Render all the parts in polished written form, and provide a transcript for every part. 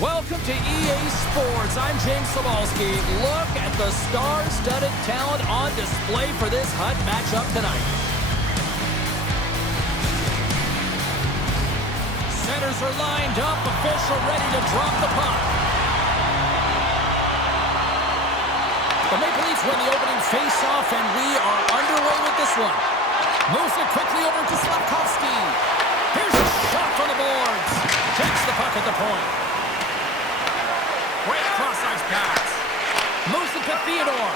Welcome to EA Sports. I'm James Sabalski. Look at the star-studded talent on display for this hot matchup tonight. Centers are lined up. Official ready to drop the puck. The Maple Leafs win the opening face-off, and we are underway with this one. Moves it quickly over to Slafkovsky. Here's a shot from the boards. Takes the puck at the point. Great cross-ice pass. Moves it to Theodore.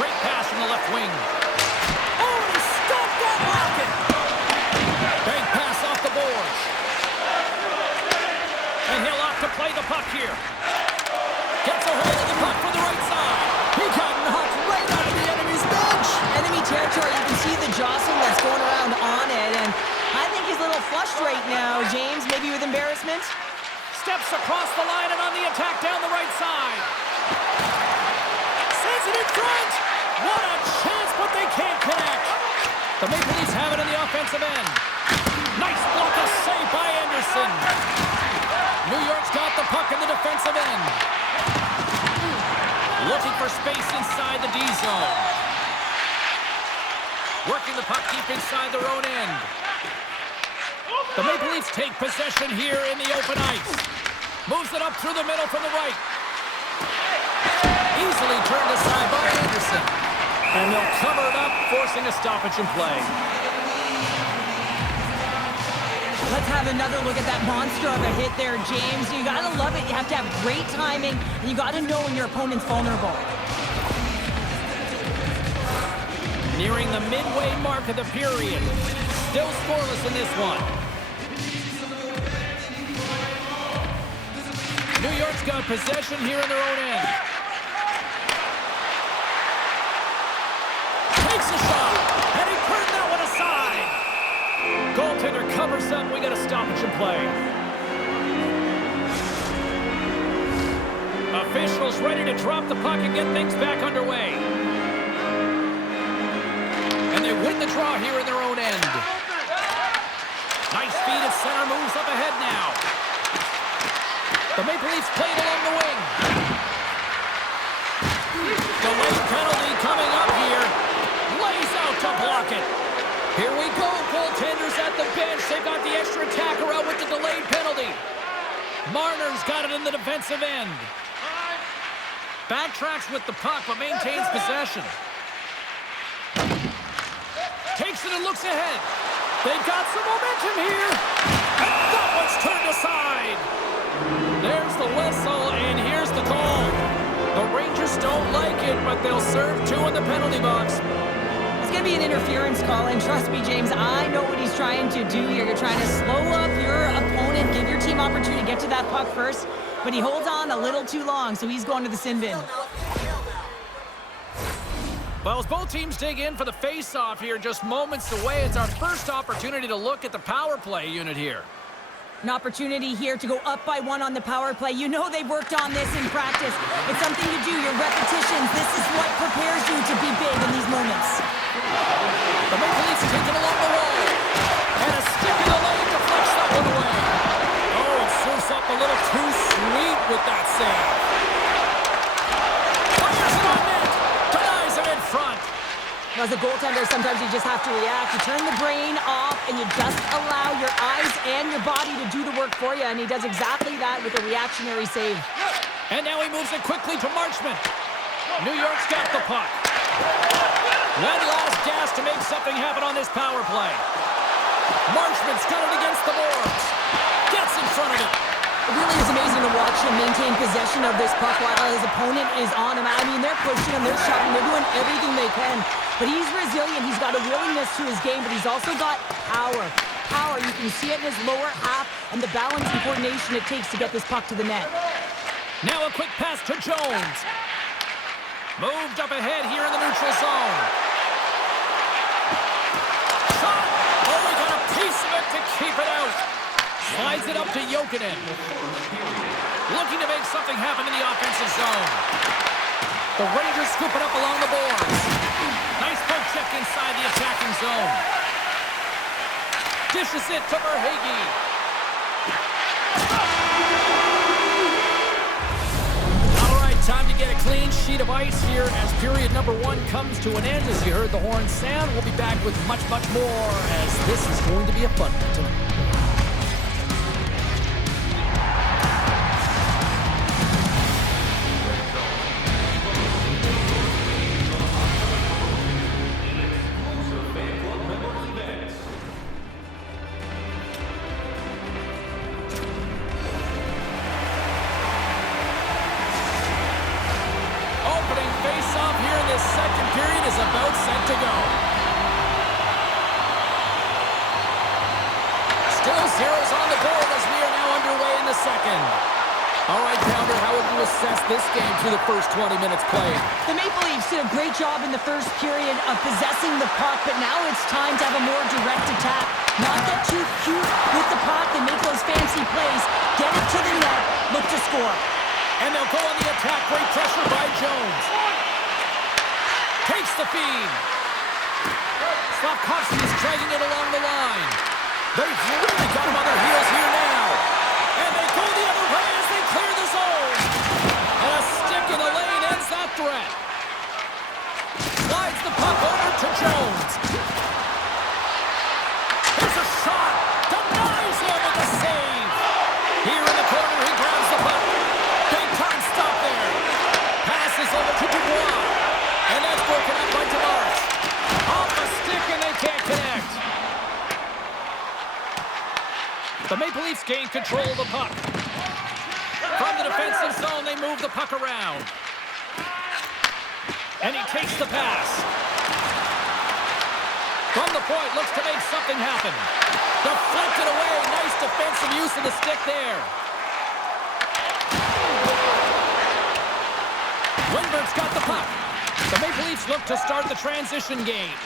Great pass from the left wing. Oh, he stopped that rocket. Big pass off the boards. And he'll opt to play the puck here. Gets a hold of the puck for the right side. He got knocked right out of the enemy's bench. Enemy territory, you can see the jostling that's going around on it, and I think he's a little flushed right now, James, maybe with embarrassment. Steps across the line and on the attack down the right side. Sends it in front. What a chance, but they can't connect. The Maple Leafs have it in the offensive end. Nice block, a save by Anderson. New York's got the puck in the defensive end. Looking for space inside the D zone. Working the puck deep inside their own end. The Maple Leafs take possession here in the open ice. Moves it up through the middle from the right. Easily turned aside by Anderson. And they'll cover it up, forcing a stoppage in play. Let's have another look at that monster of a hit there, James. You gotta love it. You have to have great timing, and you gotta know when your opponent's vulnerable. Nearing the midway mark of the period. Still scoreless in this one. New York's got possession here in their own end. Takes a shot, and he turned that one aside. Goaltender covers up. We got a stoppage in play. Officials ready to drop the puck and get things back underway. And they win the draw here in their own end. Nice feed at center, moves up ahead now. The Maple Leafs played along the wing. Delayed penalty coming up here. Lays out to block it. Here we go, goaltenders at the bench. They've got the extra attacker out with the delayed penalty. Marner's got it in the defensive end. Backtracks with the puck, but maintains possession. Takes it and looks ahead. They've got some momentum here. And that one's turned aside. There's the whistle, and here's the call. The Rangers don't like it, but they'll serve two in the penalty box. It's going to be an interference call, and trust me, James, I know what he's trying to do here. You're trying to slow up your opponent, give your team opportunity to get to that puck first, but he holds on a little too long, so he's going to the sin bin. Well, as both teams dig in for the face-off here, just moments away, it's our first opportunity to look at the power play unit here. An opportunity here to go up by one on the power play. You know they've worked on this in practice. It's something you do, your repetitions. This is what prepares you to be big in these moments. The Maple Leafs take it along the wall. And a stick in the lane deflects that one away. Oh, it surfs up a little too sweet with that save. Fires it on net. Denies him in front. As a goaltender, sometimes you just have to react. You turn the brain off, and you just allow your eyes and your body to do the work for you, and he does exactly that with a reactionary save. And now he moves it quickly to Marchment. New York's got the puck. One last gas to make something happen on this power play. Marchment's got it against the boards. Gets in front of it. It really is amazing to watch him maintain possession of this puck while his opponent is on him. I mean, they're pushing him, they're shoving, they're doing everything they can. But he's resilient, he's got a willingness to his game, but he's also got power. Power, you can see it in his lower half and the balance and coordination it takes to get this puck to the net. Now a quick pass to Jones. Moved up ahead here in the neutral zone. Shot! Oh, we got a piece of it to keep it out. Slides it up to Jokinen. Looking to make something happen in the offensive zone. The Rangers scoop it up along the boards. Nice poke check inside the attacking zone. Dishes it to Verhaeghe. clean sheet of ice here as period number 1 comes to an end. As you heard the horn sound, we'll be back with much, much more as this is going to be a fun one tonight. Second period is about set to go. Still zeros on the board as we are now underway in the second. All right, Pounder, how would you assess this game through the first 20 minutes played? The Maple Leafs did a great job in the first period of possessing the puck, but now it's time to have a more direct attack. Not get too cute with the puck and make those fancy plays. Get it to the net, look to score. And they'll go on the attack. Great pressure by Jones. Takes the feed. Slafkovsky's dragging it along the line. They've really got him on their heels here now. And they go the other way as they clear the zone. And a stick in the lane ends that threat. Slides the puck over to Jones. Here's a shot. Denies him with the save. Here in the corner, he grabs the puck. Big time stop there. Passes over to Dubois. And that's broken up by Tavares. Off the stick, and they can't connect. The Maple Leafs gain control of the puck. From the defensive zone, they move the puck around. And he takes the pass. From the point, looks to make something happen. Deflected away. Nice defensive use of the stick there. Lindbergh's got the puck. The Maple Leafs look to start the transition game.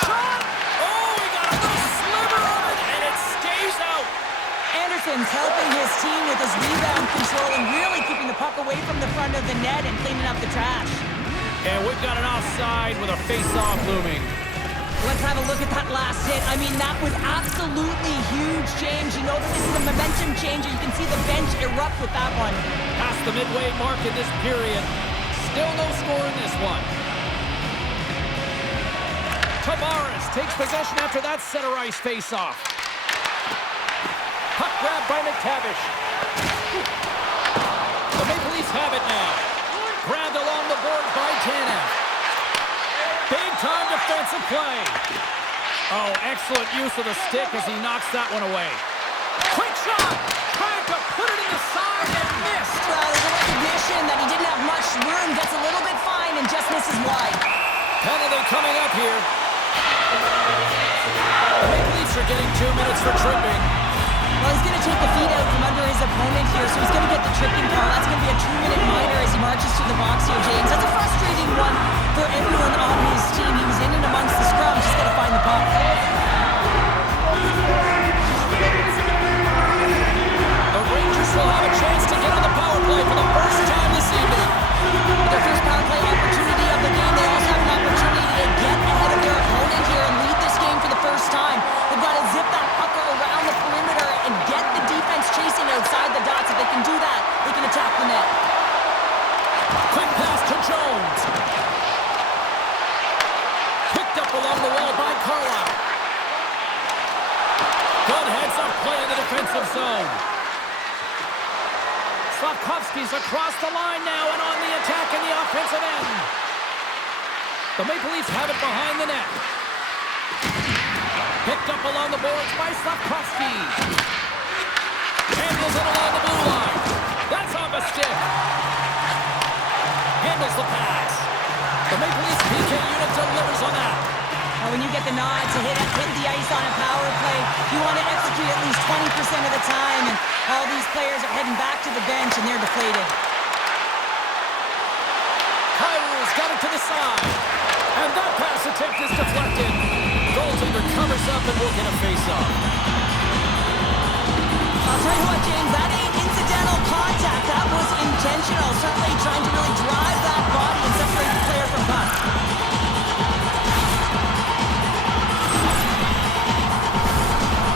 Shot! Oh, he got a little sliver of it, and it stays out. Anderson's helping his team with his rebound control and really keeping the puck away from the front of the net and cleaning up the trash. And we've got an offside with a face-off looming. Let's have a look at that last hit. I mean, that was absolutely huge, James. You know that this is a momentum changer. You can see the bench erupt with that one. Past the midway mark in this period. Still no score in this one. Tavares takes possession after that center ice face-off. Puck grab by McTavish. The Maple Leafs have it now. Grabbed along the boards by Tanev. Big-time defensive play. Oh, excellent use of the stick as he knocks that one away. Quick shot! Trying to put it in the side and missed. Well, there's a recognition that he didn't have much room. Gets a little bit fine and just misses wide. Penalty coming up here. The Maple Leafs are getting 2 minutes for tripping. Well, he's going to take the feet out from under his opponent here, so he's going to get the tripping call. That's going to be a 2-minute minor as he marches to the box here, James. That's a frustrating one for everyone on his team. He was in and amongst the scrum, just got to find the puck. The Rangers will have a chance to get to the power play for the first time this evening. Their first power play opportunity of the game. They also have an opportunity to get ahead of their opponent here and lead this game for the first time. They've got to zip that puck around the perimeter and get the defense chasing outside the dots. If they can do that, they can attack the net. Quick pass to Jones. Picked up along the wall by Carlisle. Good heads-up play in the defensive zone. Slafkovsky's across the line now and on the attack in the offensive end. The Maple Leafs have it behind the net. Picked up along the boards by Slafkovsky. Handles it along the blue line. That's off a stick. Handles the pass. The Maple Leafs PK unit delivers on that. When you get the nod to hit the ice on a power play, you want to execute at least 20% of the time, and all these players are heading back to the bench, and they're deflated. Kyrie's got it to the side, and that pass attempt is deflected. Goaltender covers up and will get a face-off. I'll tell you what, James, that ain't incidental contact. That was intentional, certainly trying to really drive that body and separate the player from puck.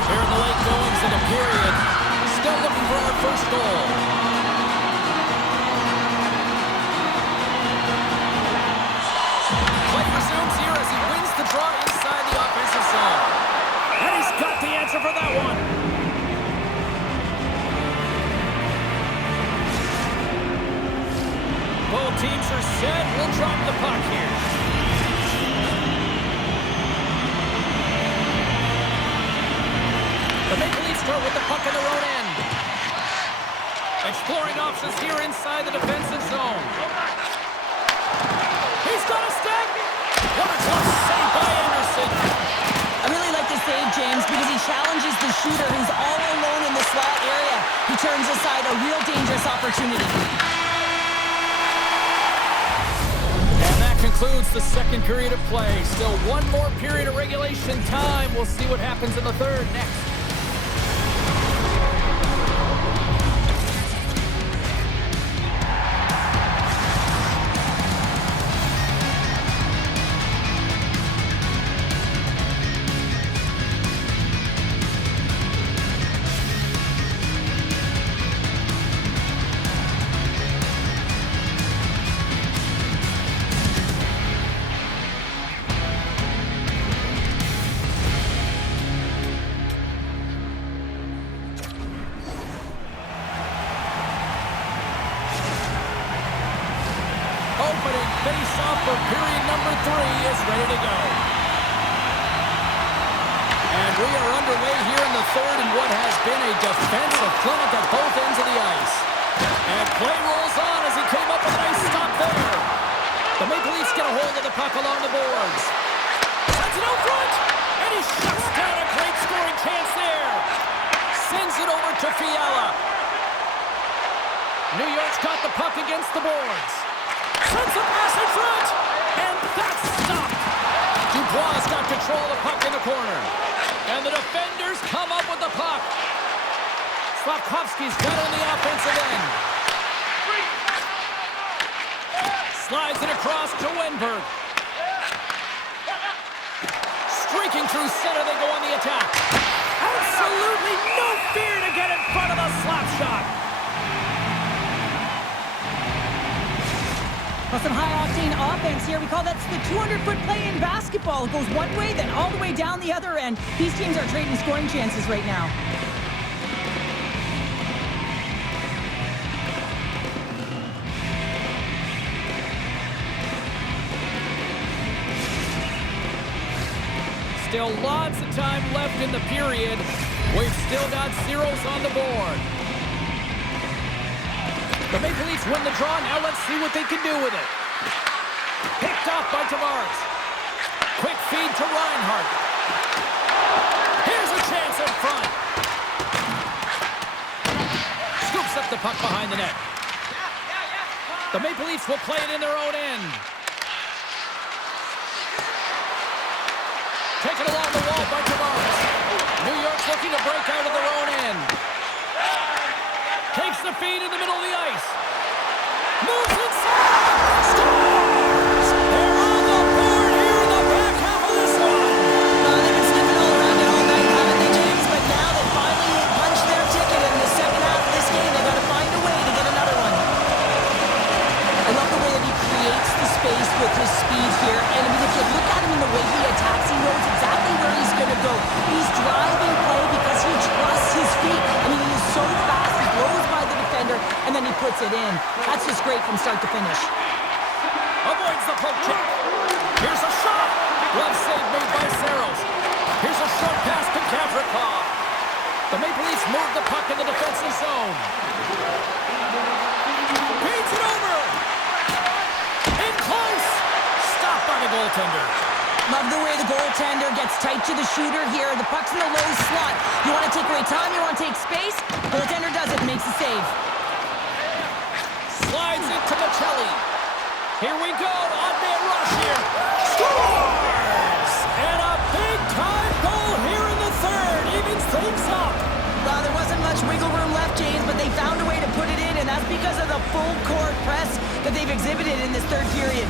Here in the late goings of the period, still looking for our first goal. Exploring options here inside the defensive zone. He's got a step. What a tough save by Anderson. I really like the save, James, because he challenges the shooter who's all alone in the slot area. He turns aside a real dangerous opportunity. And that concludes the second period of play. Still one more period of regulation time. We'll see what happens in the third next. Opening face-off for period number 3 is ready to go. And we are underway here in the third in what has been a defensive clinic at both ends of the ice. And play rolls on as he came up with a nice stop there. The Maple Leafs get a hold of the puck along the boards. Sends it out front, and he shuts down a great scoring chance there. Sends it over to Fiala. New York's got the puck against the boards. Sends the pass in front, and that's stopped. Dubois got control of the puck in the corner. And the defenders come up with the puck. Slavkovsky's got it on the offensive end. Slides it across to Wenberg. Streaking through center, they go on the attack. Absolutely no fear to get in front of the slap shot. Well, some high-octane offense here. We call that the 200-foot play in basketball. It goes one way, then all the way down the other end. These teams are trading scoring chances right now. Still lots of time left in the period. We've still got zeros on the board. The Maple Leafs win the draw. Now let's see what they can do with it. Picked off by Tavares. Quick feed to Reinhart. Here's a chance in front. Scoops up the puck behind the net. The Maple Leafs will play it in their own end. Taken along the wall by Tavares. New York's looking to break out of their own end. Takes the feed in the middle of the ice. Moves inside. Scores! They're on the board here in the back half of this one. They've been sniffing all around it all night, haven't they, James? But now they finally punched their ticket in the second half of this game. They've got to find a way to get another one. I love the way that he creates the space with his speed here. And I mean, if you look at him in the way he attacks, he knows exactly where he's going to go. He's driving play because he trusts his feet. I mean, he is so fast. He blows by the defender, and then he puts it in. That's just great from start to finish. Avoids the poke check. Here's a shot. Glove save made by Saros. Here's a short pass to Gavrikov. The Maple Leafs move the puck in the defensive zone. Beats it over. In close. Stopped by the goaltender. Love the way the goaltender gets tight to the shooter here. The puck's in the low slot. You want to take away time, you want to take space. Goaltender does it, makes the save. Slides it to Michelli. Here we go. On-man rush here. Scores! And a big-time goal here in the third. Evens things up. Well, there wasn't much wiggle room left, James, but they found a way to put it in, and that's because of the full-court press that they've exhibited in this third period.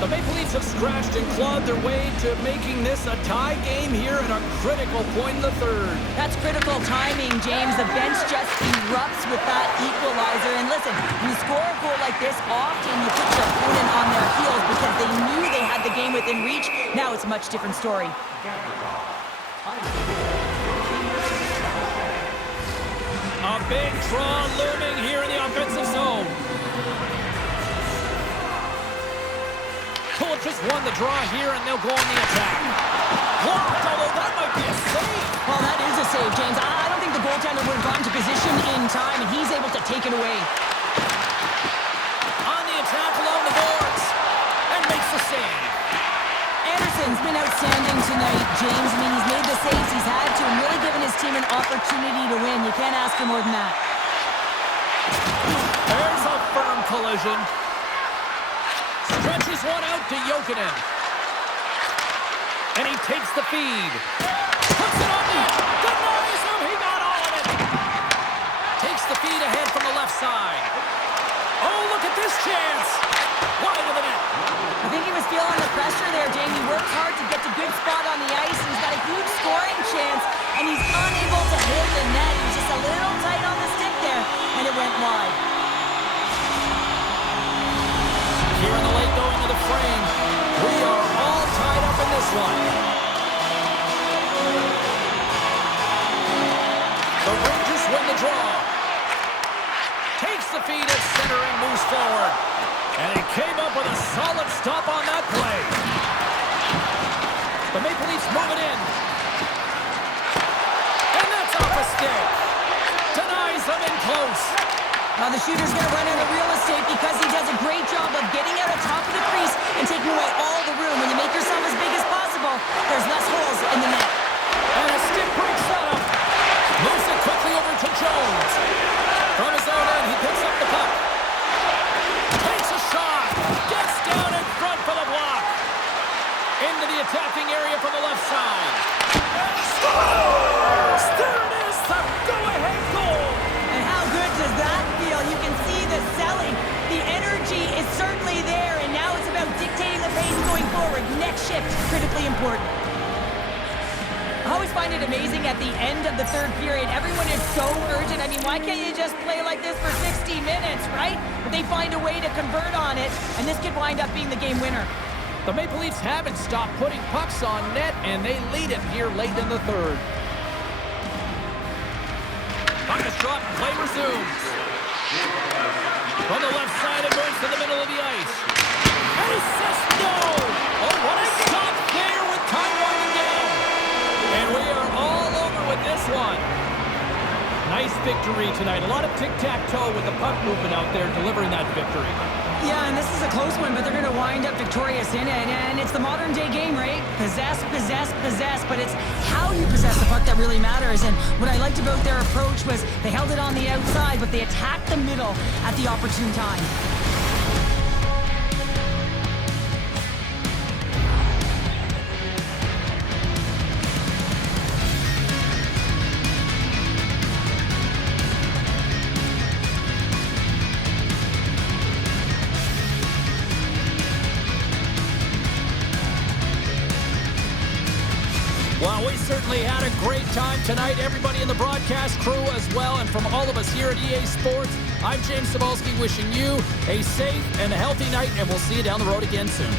The Maple Leafs have scratched and clawed their way to making this a tie game here at a critical point in the third. That's critical timing, James. The bench just erupts with that equalizer. And listen, you score a goal like this, often you put your opponent on their heels because they knew they had the game within reach. Now it's a much different story. A big draw looming here in the offensive zone. Pull just won the draw here, and they'll go on the attack. Blocked, although that might be a save. Well, that is a save, James. I don't think the goaltender would have gotten to position in time, and he's able to take taken away. On the attack along the boards. And makes the save. Anderson's been outstanding tonight, James. I mean, he's made the saves he's had to and really given his team an opportunity to win. You can't ask for more than that. There's a firm collision. Stretches one out to Jokinen. And he takes the feed. Puts it on net. Denies him. He got all of it. Takes the feed ahead from the left side. Oh, look at this chance. Wide of the net. I think he was feeling the pressure there, Jamie. He worked hard to get to good spot on the ice. He's got a huge scoring chance, and he's unable to hit the net. He was just a little tight on the stick there, and it went wide. Here in the late going to the frame. We are all tied up in this one. The Rangers win the draw. Takes the feed at center and moves forward. And he came up with a solid stop on that play. The Maple Leafs move it in. And that's off a stick. Denies them in close. Now the shooter's going to run out of real estate because he does a great job of getting out on top of the crease and taking away all the room. When you make yourself as big as possible, there's less holes in the net. And a stick break setup. Moves it quickly over to Jones. From his own end, he picks up the puck. Takes a shot. Gets down in front for the block. Into the attacking area from the left side. And scores! There it is, the go-ahead goal. And how good does that feel? You can see the selling. The energy is certainly there, and now it's about dictating the pace going forward. Next shift, critically important. I always find it amazing at the end of the third period. Everyone is so urgent. I mean, why can't you just play like this for 60 minutes, right? But they find a way to convert on it, and this could wind up being the game winner. The Maple Leafs haven't stopped putting pucks on net, and they lead it here late in the third. Puck is dropped, play resumes. From the left side, it moves to the middle of the ice. And he says no! Oh, what a stop there with time winding down. And we are all over with this one. Nice victory tonight. A lot of tic-tac-toe with the puck movement out there, delivering that victory. Yeah, and this is a close one, but they're going to wind up victorious in it. And it's the modern-day game, right? Possess, possess, possess. But it's how you possess the puck that really matters. And what I liked about their approach was they held it on the outside, but they attacked the middle at the opportune time. Well, we certainly had a great time tonight. Everybody in the broadcast crew as well. And from all of us here at EA Sports, I'm James Cebulski wishing you a safe and a healthy night, and we'll see you down the road again soon.